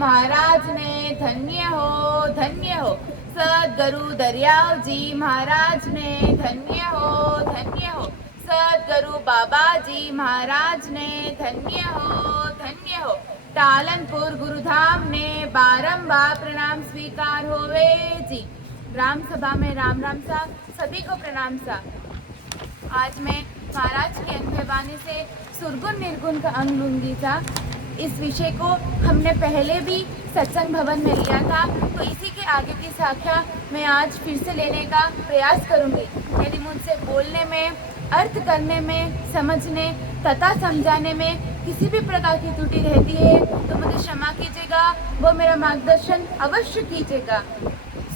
महाराज ने धन्य हो। सदगुरु दरियाव जी महाराज ने धन्य हो। सदगुरु बाबा जी महाराज ने धन्य हो। टालनपुर गुरुधाम ने बारंबार प्रणाम स्वीकार होवे जी। राम सभा में राम राम सा, सभी को प्रणाम सा। आज मैं महाराज की अनुभवानी से सुरगुण निर्गुण का अंग लूंगी सा। इस विषय को हमने पहले भी सत्संग भवन में लिया था, तो इसी के आगे की शाखा मैं आज फिर से लेने का प्रयास करूंगी। यदि मुझसे बोलने में, अर्थ करने में, समझने तथा समझाने में किसी भी प्रकार की त्रुटि रहती है तो मुझे क्षमा कीजिएगा, वो मेरा मार्गदर्शन अवश्य कीजिएगा।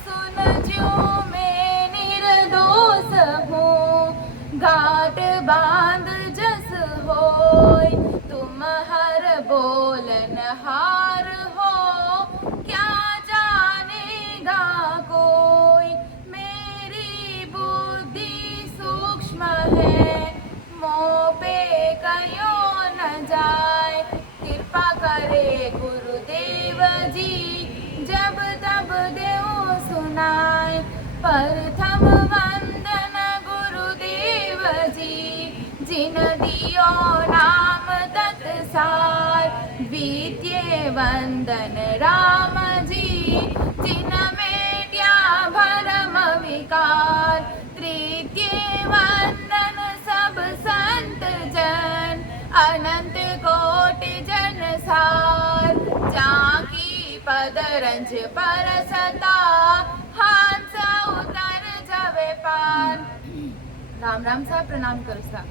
सुन जो मैं निर्दोष हूँ, घाट बांध जस होय, तुम हर बोलन हार हो, क्या जानेगा कोई। मेरी बुद्धि सूक्ष्म है, मोह पे कयो न जाए, कृपा करे गुरुदेव जी, जब तब देव सुनाए। प्रथम वंदन गुरुदेव जी, जिन दियो नाम तत्सार। द्वितीय वंदन राम जी, जिन मेट्या भरम विकार। तृतीय वंदन सब संत जन, अनंत कोटि जन सार। जाकी पद रंज परसता, हंस उतर जवे पार। राम राम सा, प्रणाम करो सा।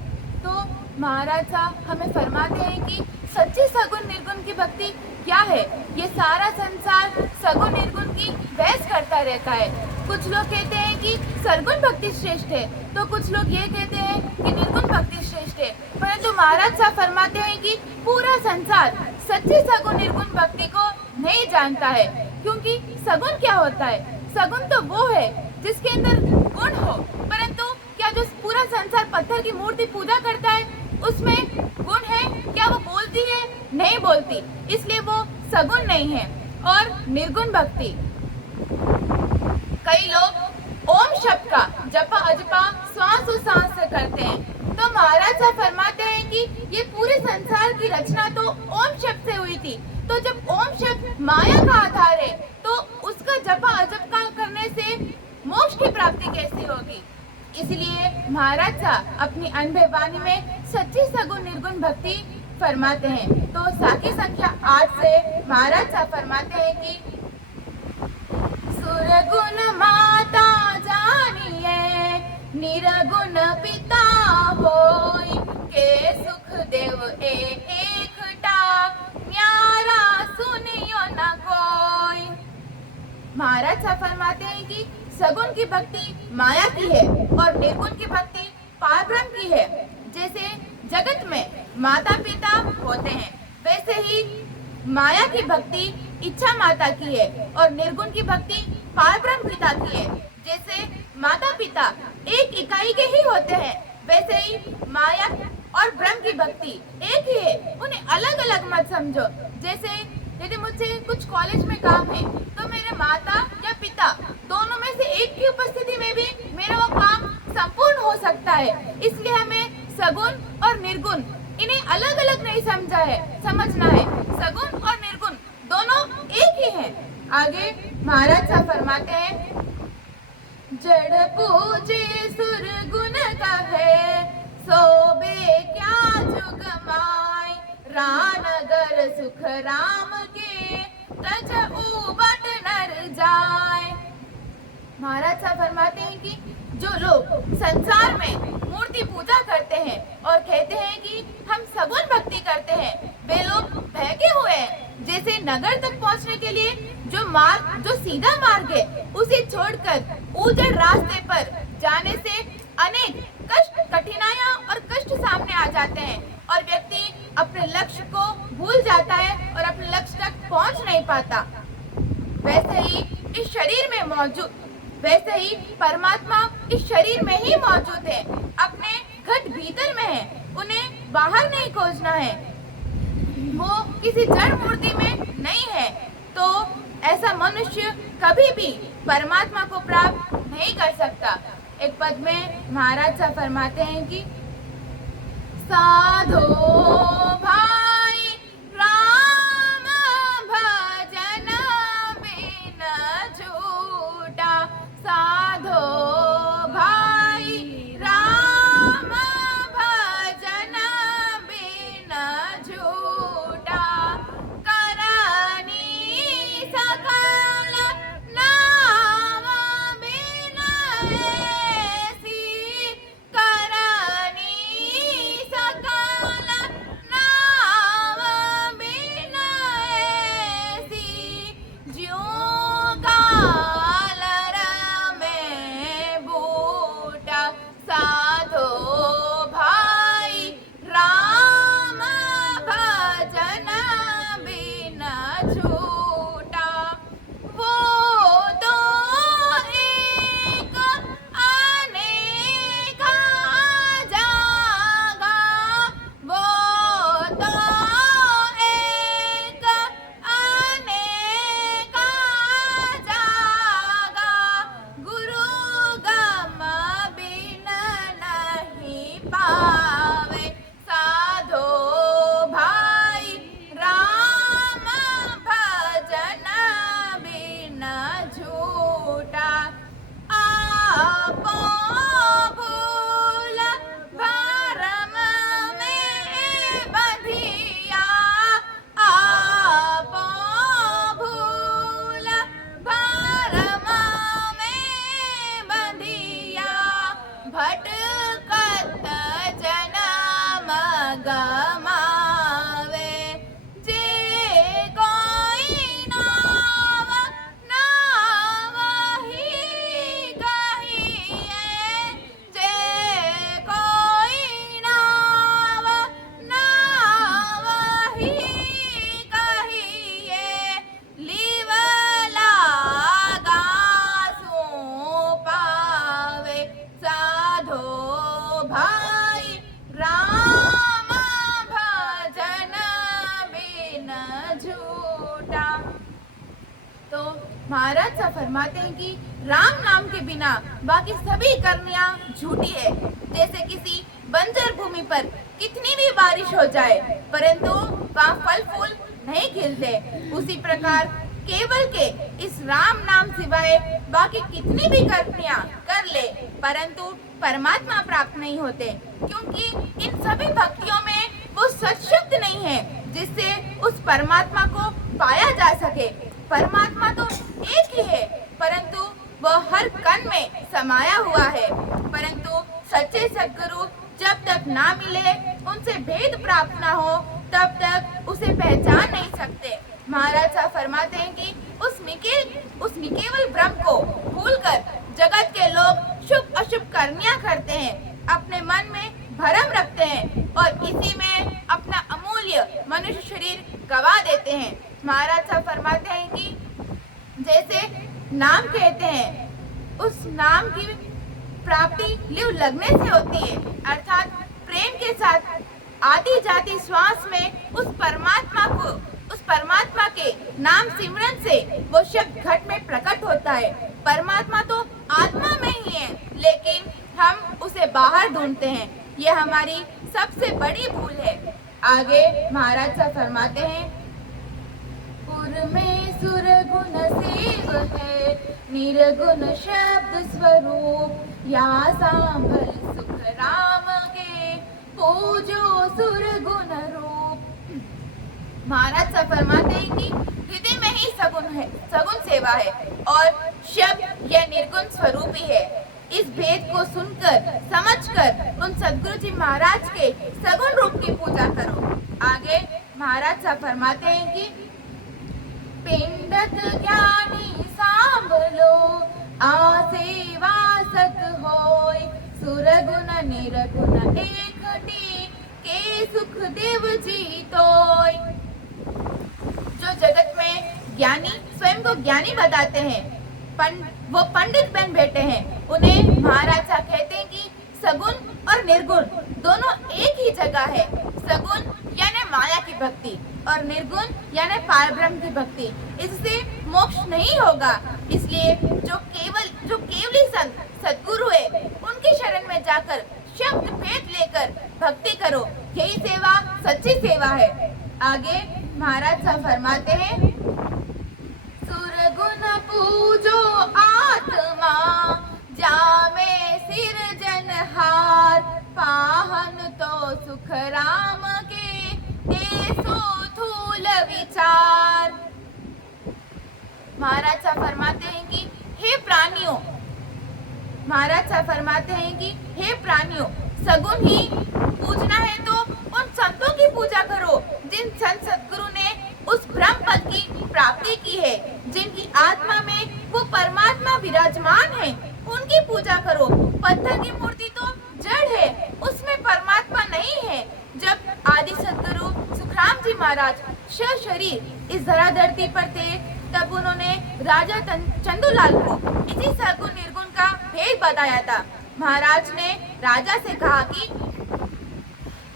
तो महाराज साहब हमें फरमाते हैं कि सच्ची सगुण निर्गुण की भक्ति क्या है। ये सारा संसार सगुण निर्गुण की बहस करता रहता है। कुछ लोग कहते हैं कि सरगुण भक्ति श्रेष्ठ है, तो कुछ लोग ये कहते हैं कि निर्गुण भक्ति श्रेष्ठ है। परंतु महाराज साहब फरमाते हैं कि पूरा संसार सच्ची सगुण निर्गुण भक्ति को नहीं जानता है। क्योंकि सगुण क्या होता है? सगुण तो वो है जिसके अंदर गुण हो, परंतु क्या जो पूरा संसार पत्थर की मूर्ति पूजा करता है उसमें गुण है? क्या वो बोलती है? नहीं बोलती, इसलिए वो सगुण नहीं है। और निर्गुण भक्ति, कई लोग ओम शब्द का जपा अजपा श्वास उश्वास से करते हैं। तो महाराज साहब फरमाते हैं कि ये पूरे संसार की रचना तो ओम शब्द से हुई थी। तो जब ओम शब्द माया का आधार है तो उसका जपा अजपा करने से मोक्ष की प्राप्ति कैसी होगी? इसलिए महाराज साहब अपनी अनुभवानी में सच्ची सगुण निर्गुण भक्ति फरमाते हैं। तो साखी संख्या 8 से महाराज साहब फरमाते हैं कि सुरगुण माता जानिए, निर्गुण पिता होय, के सुख देव एकटा, न्यारा सुनियो न कोई। महाराज साहब फरमाते हैं कि सगुण की भक्ति माया की है और निर्गुण की भक्ति पारब्रह्म की है। जैसे जगत में माता पिता होते हैं, वैसे ही माया की भक्ति इच्छा माता की है और निर्गुण की भक्ति पारब्रह्म पिता की है। जैसे माता पिता एक इकाई के ही होते हैं, वैसे ही माया और ब्रह्म की भक्ति एक ही है, उन्हें अलग अलग मत समझो। जैसे यदि मुझसे कुछ कॉलेज में काम है तो मेरे माता या पिता दोनों में से एक की उपस्थिति में भी मेरा वो काम संपूर्ण हो सकता है। इसलिए हमें सगुण और निर्गुण इन्हें अलग अलग नहीं समझना है। सगुण और निर्गुण दोनों एक ही हैं। आगे महाराज साहब फरमाते हैं, जड़ पूजे सुर गुण कहे, सोबे क्या जुग माय। रानगर सुख राम के, तज उबट नर जाय। महाराज साहब फरमाते हैं कि जो लोग संसार में मूर्ति पूजा करते हैं और कहते हैं कि हम सगुण भक्ति करते हैं, वे लोग बहके हुए हैं। जैसे नगर तक पहुंचने के लिए जो सीधा मार्ग है उसे छोड़कर उजड़ रास्ते पर जाने से अनेक कष्ट, कठिनाइयां और कष्ट सामने आ जाते हैं और व्यक्ति अपने लक्ष्य को भूल जाता है और अपने लक्ष्य तक पहुंच नहीं पाता। वैसे ही इस शरीर में मौजूद, वैसे ही परमात्मा इस शरीर में ही मौजूद है, अपने घट भीतर में है, उन्हें बाहर नहीं खोजना है। वो किसी जड़ मूर्ति में नहीं है। ऐसा मनुष्य कभी भी परमात्मा को प्राप्त नहीं कर सकता। एक पद में महाराज साहब फरमाते हैं कि साधो भाई राम भजन बिन झूठा, साधो भाई राम भजन बिन झूठा, करनी सकल नाम बिन ऐसी, करनी सकल नाम बिन ऐसी, ज्यों गालर में बूटा, साधो भाई राम भजन बिन झूठा। वो तो एक अनेका जागा, वो तो एक अनेका जागा, गुरु गम बिन नहीं पावे, साधो भाई राम भजन बिन झूठा। आपो भूल भरम में बंधिया, आपो भूल भरम में बंधिया, भटकत जन्म गमावे, जे कोई नाव नावहि कहिए, जे कोई नाव नावहि कहिए, लिव लागा सो पावे, साधो भाई राम भजन बिन झूठा। तो महाराज साहब फरमाते हैं कि राम नाम के बिना बाकी सभी करनियां झूठी है। जैसे किसी बंजर भूमि पर कितनी भी बारिश हो जाए परंतु वहाँ फल फूल नहीं खिलते, उसी प्रकार केवल के इस राम नाम सिवाय बाकी कितनी भी करनियां कर ले परंतु परमात्मा प्राप्त नहीं होते, क्योंकि इन सभी भक्तियों में वो सत्शब्द नहीं है जिससे उस परमात्मा को पाया जा सके। परमात्मा तो एक ही है परंतु वह हर कण में समाया हुआ है, परंतु सच्चे सद्गुरु जब तक ना मिले, उनसे भेद प्राप्त ना हो, तब तक उसे पहचान नहीं सकते। महाराज साहब फरमाते हैं कि उस निकेवल ब्रह्म को भूलकर जगत के लोग शुभ अशुभ करनियां करते हैं, अपने मन में भरम रखते हैं और इसी में अपना अमूल्य मनुष्य शरीर गवा देते हैं। महाराज साहब फरमाते हैं कि जैसे नाम कहते हैं, उस नाम की प्राप्ति लिव लगने से होती है, अर्थात प्रेम के साथ आती जाती श्वास में उस परमात्मा के नाम सिमरन से वो शब्द घट में प्रकट होता है। परमात्मा तो आत्मा में ही है, लेकिन हम उसे बाहर ढूंढते हैं, ये हमारी सबसे बड़ी भूल है। आगे महाराज साहब फरमाते हैं, पुर में सुर गुण सेव है, निर्गुण शब्द स्वरूप, या सांभल सुख राम के, पूजो सुर गुण रूप। महाराज साहब फरमाते हैं कि हृदय में ही सगुण सेवा है और शब्द यह निर्गुण स्वरूप ही है। इस भेद को सुनकर समझकर उन सद्गुरु जी महाराज के सगुण रूप की पूजा करो। आगे महाराज साहब फरमाते हैं कि पिंडत ज्ञानी सांभलो, आसेवा सत होय, सुर गुण निर्गुण एकटी, के सुख देव जी तोय। जो जगत में ज्ञानी स्वयं को ज्ञानी बताते हैं, वो पंडित बन बैठे हैं, उन्हें महाराज साहब कहते हैं कि सगुण और निर्गुण दोनों एक ही जगह है। सगुण यानी माया की भक्ति और निर्गुण यानी पारब्रह्म की भक्ति। इससे मोक्ष नहीं होगा। इसलिए जो केवली संत सद्गुरु है उनकी शरण में जाकर शब्द भेद लेकर भक्ति करो। यही सेवा सच्ची सेवा है। आगे महाराज साहब फरमाते हैं, सुरगुण पूजो आत्मा जामे सिरजनहार, पाहन तो सुख राम के देसो थूल विचार। महाराज साहब फरमाते हैं कि हे प्राणियों, सगुन ही पूजना है तो उन संतों की पूजा करो जिन संत सद्गुरु ने उस ब्रह्म पद की प्राप्ति की है, जिनकी आत्मा में वो परमात्मा विराजमान है, उनकी पूजा करो। पत्थर की मूर्ति तो जड़ है, उसमें परमात्मा नहीं है। जब आदि सद्गुरु सुखराम जी महाराज सशरीर इस धरा धरती पर थे, तब उन्होंने राजा चंदूलाल को इसी सगुण निर्गुण का भेद बताया था। महाराज ने राजा से कहा कि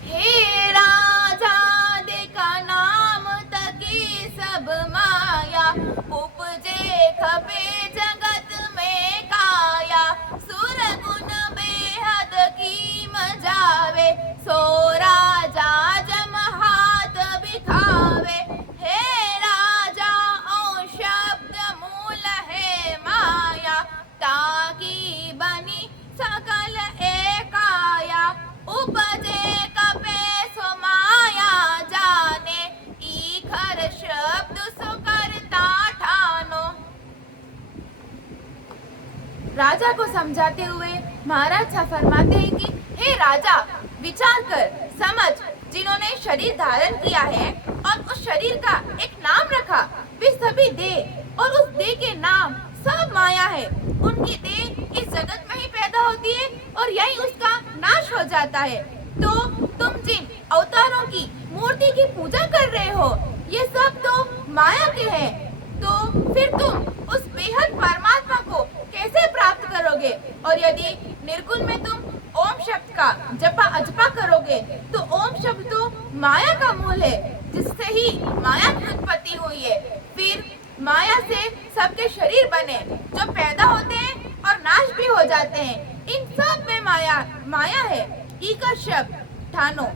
हे राजा, देखा नाम तकी सब माया, उपजे खपे जगत में काया, सुर गुण बेहद की मजावे, सो राजा जम हाथ बिखावे। हे राजा, ओ शब्द मूल है माया, ताकि बनी सकल एकाया, उपजे कपे सो माया जाने, ईखर शब्द सो करता ठानो। राजा को समझाते हुए महाराज साहब फरमाते हैं कि हे राजा, विचार कर समझ, जिन्होंने शरीर धारण किया है और उस शरीर का एक नाम रखा, वे सभी देह और उस देह के नाम सब माया है। उनकी देह इस जगत में ही पैदा होती है और यही उसका नाश हो जाता है। तो तुम जिन अवतारों की मूर्ति की पूजा कर रहे हो, ये सब तो माया के हैं। तो फिर तुम उस बेहद परमात्मा को कैसे प्राप्त करोगे? और यदि निर्गुण में तुम ओम शब्द का जपा अजपा करोगे तो ओम शब्द तो माया का मूल है, जिससे ही माया की उत्पत्ति हुई है। फिर माया से सबके शरीर बने जो पैदा होते हैं और नाश भी हो जाते हैं। इन सब में माया है। ई का शब्द ठानो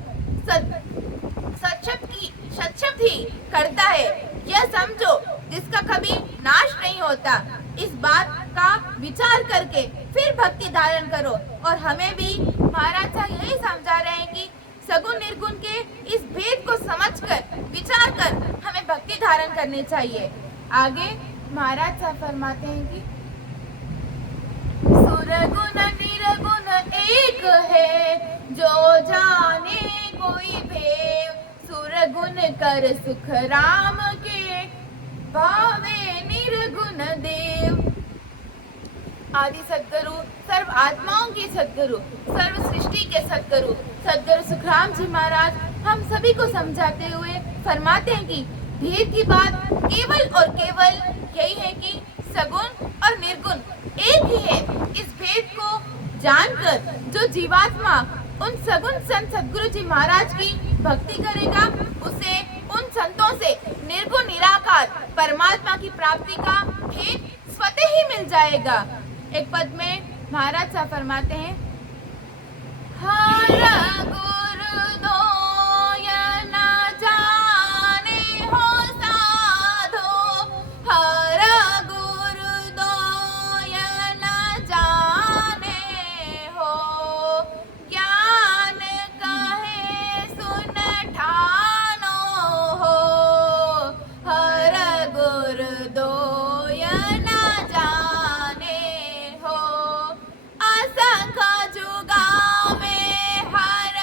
सत्शब्द ही करता है, यह समझो, जिसका कभी नाश नहीं होता। इस बात का विचार करके फिर भक्ति धारण करो। और हमें भी महाराज साहब यही समझा रहे हैं कि सगुण निर्गुण के इस भेद को समझकर विचार कर हमें भक्ति धारण करनी चाहिए। आगे महाराज साहब फरमाते हैं कि सुरगुण निर्गुण एक है, जो जाने कोई भेव, सुरगुण कर सुख राम के, भावे निर्गुण देव। आदि सद्गुरु, सर्व आत्माओं के सद्गुरु, सर्व सृष्टि के सद्गुरु सुखराम जी महाराज हम सभी को समझाते हुए फरमाते हैं कि भेद की बात केवल और केवल यही है कि सगुण और निर्गुण एक ही है। इस भेद को जानकर जो जीवात्मा उन सगुण संत सद्गुरु जी महाराज की भक्ति करेगा, उसे उन संतों से निर्गुण निराकार परमात्मा की प्राप्ति का भेद स्वतः ही मिल जाएगा। एक पद में महाराज साहब फरमाते हैं, हर गुरु दोय न जाने हो साधो, हर गुरु दोय न जाने हो, ज्ञान कहे सुन ठानो हो, हर गुरु दोय न जाने हो, असंख जुगा में हर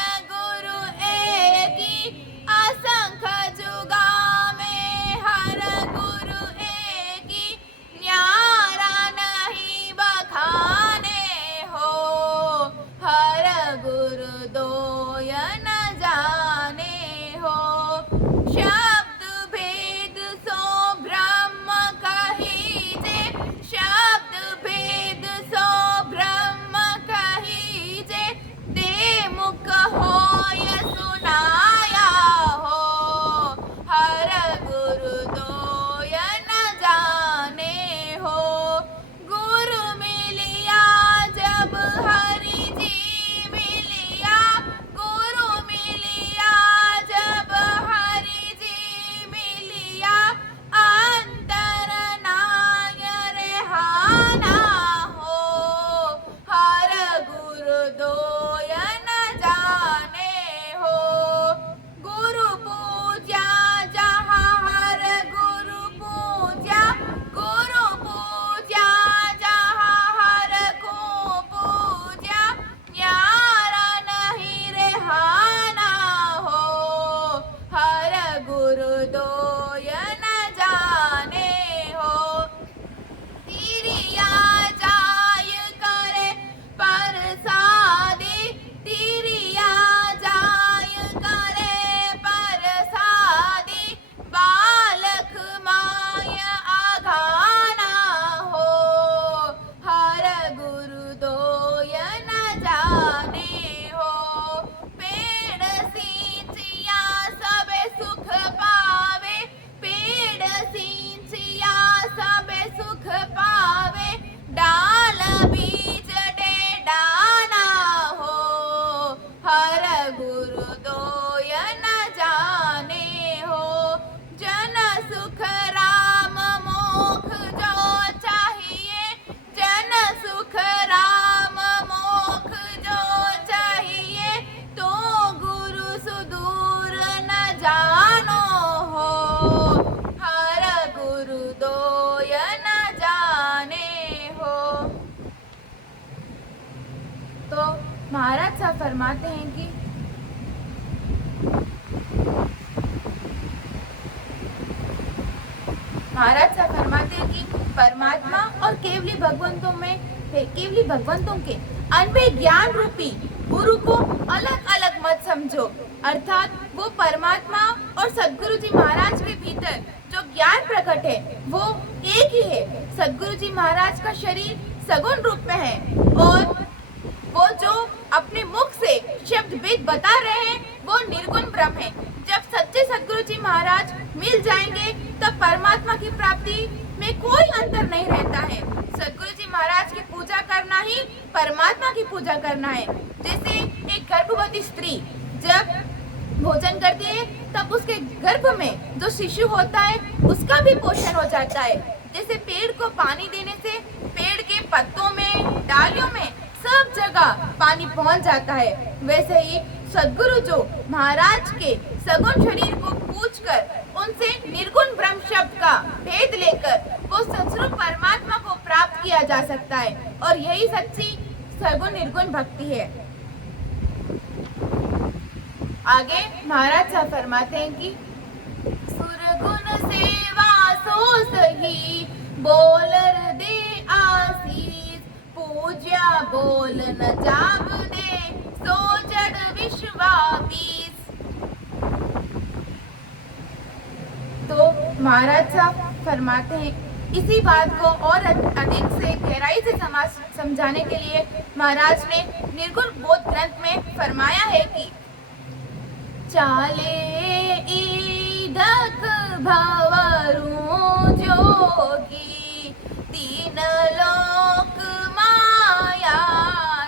महाराज साहब फरमाते हैं कि परमात्मा और केवली भगवंतों के अनबे ज्ञान रूपी गुरु को अलग अलग मत समझो। अर्थात वो परमात्मा और सदगुरु जी महाराज के भीतर जो ज्ञान प्रकट है वो एक ही है। सदगुरु जी महाराज का शरीर सगुण रूप में है और वो जो अपने मुख से शब्द वेद बता रहे हैं वो निर्गुण ब्रह्म है। जब सच्चे सदगुरु जी महाराज मिल जाएंगे तब परमात्मा की प्राप्ति में कोई अंतर नहीं रहता है। सदगुरु जी महाराज की पूजा करना ही परमात्मा की पूजा करना है। जैसे एक गर्भवती स्त्री जब भोजन करती है तब उसके गर्भ में जो शिशु होता है उसका भी पोषण हो जाता है। जैसे पेड़ को पानी देने से पेड़ के पत्तों में, डालियों में सब जगह पानी पहुंच जाता है, वैसे ही सदगुरु जो महाराज के सगुण शरीर को पूछकर उनसे निर्गुण ब्रह्म शब्द का भेद लेकर वो सदस्वरूप परमात्मा को प्राप्त किया जा सकता है और यही सच्ची सगुण निर्गुण भक्ति है। आगे महाराज साहब फरमाते हैं कि सुरगुण सेवा सो सही बोलर दे आसीस पूज्या बोल न जाब दे सो जड़ विश्वापीस। तो महाराज साहब फरमाते हैं इसी बात को और अधिक से गहराई से समझाने के लिए महाराज ने निर्गुण बोध ग्रंथ में फरमाया है कि चाले ईदक भवरू जोगी तीन लोक माया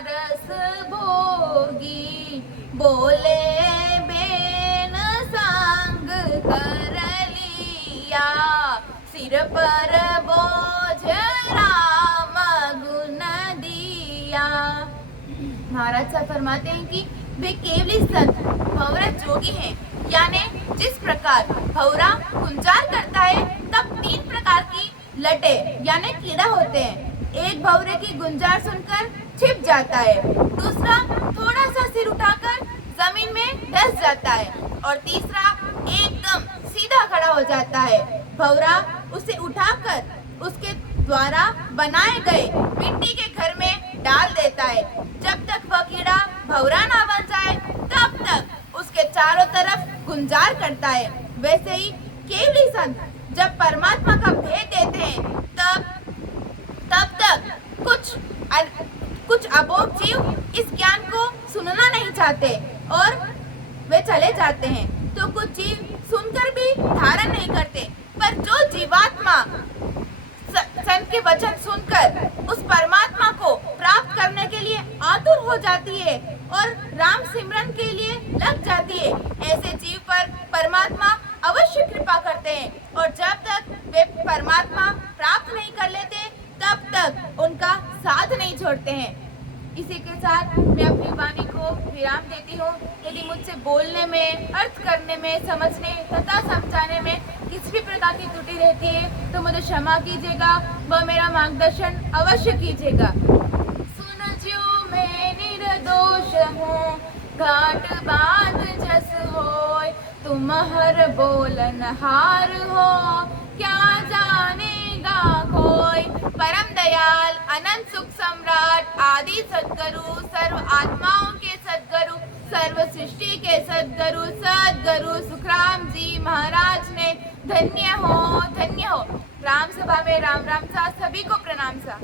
रस भोगी बोले बेन संग कर लिया सिर पर बोझ राम गुण दिया। महाराज साहब फरमाते हैं कि वे केवली संत भंवरा जोगी हैं। यानी जिस प्रकार भंवरा गुंजार करता है तब 3 प्रकार की लटे यानी कीड़ा होते हैं। एक भंवरे की गुंजार सुनकर छिप जाता है, दूसरा थोड़ा सा सिर उठाकर जमीन में धंस जाता है और तीसरा एकदम सीधा खड़ा हो जाता है। भंवरा उसे उठाकर उसके द्वारा बनाए गए मिट्टी के घर में डाल देता है। जब तक वह कीड़ा भंवरा ना बन जाए तब तक उसके चारों तरफ गुंजार करता है। वैसे ही केवली संत जब परमात्मा का भेद देते हैं तब तक कुछ अबोध जीव इस ज्ञान को सुनना नहीं चाहते और वे चले जाते हैं। तो कुछ जीव सुनकर भी धारण नहीं करते, पर जो जीवात्मा संत के वचन सुनकर उस परमात्मा को प्राप्त करने के लिए आतुर हो जाती है और राम सिमरन के लिए लग जाती है, ऐसे जीव पर परमात्मा अवश्य कृपा करते हैं और जब तक वे परमात्मा प्राप्त नहीं कर लेते तब तक उनका साथ नहीं छोड़ते हैं। इसी के साथ मैं अपनी वाणी को विराम देती हूँ। यदि मुझसे बोलने में, अर्थ करने में, समझने तथा समझाने में किसी भी प्रकार की त्रुटि रहती है तो मुझे क्षमा कीजिएगा व मेरा मार्गदर्शन अवश्य कीजिएगा। सुन ज्यों मैं निर्दोष हूँ घाट बांध जस होय तुम हर बोलन हार हो क्या जानेगा कोई। परम दयाल अनंत सुख सम्राट आदि सद्गुरु सर्व आत्माओं के सद्गुरु सर्व सृष्टि के सद्गुरु सुखराम जी महाराज ने धन्य हो। राम सभा में राम राम सा सभी को प्रणाम सा।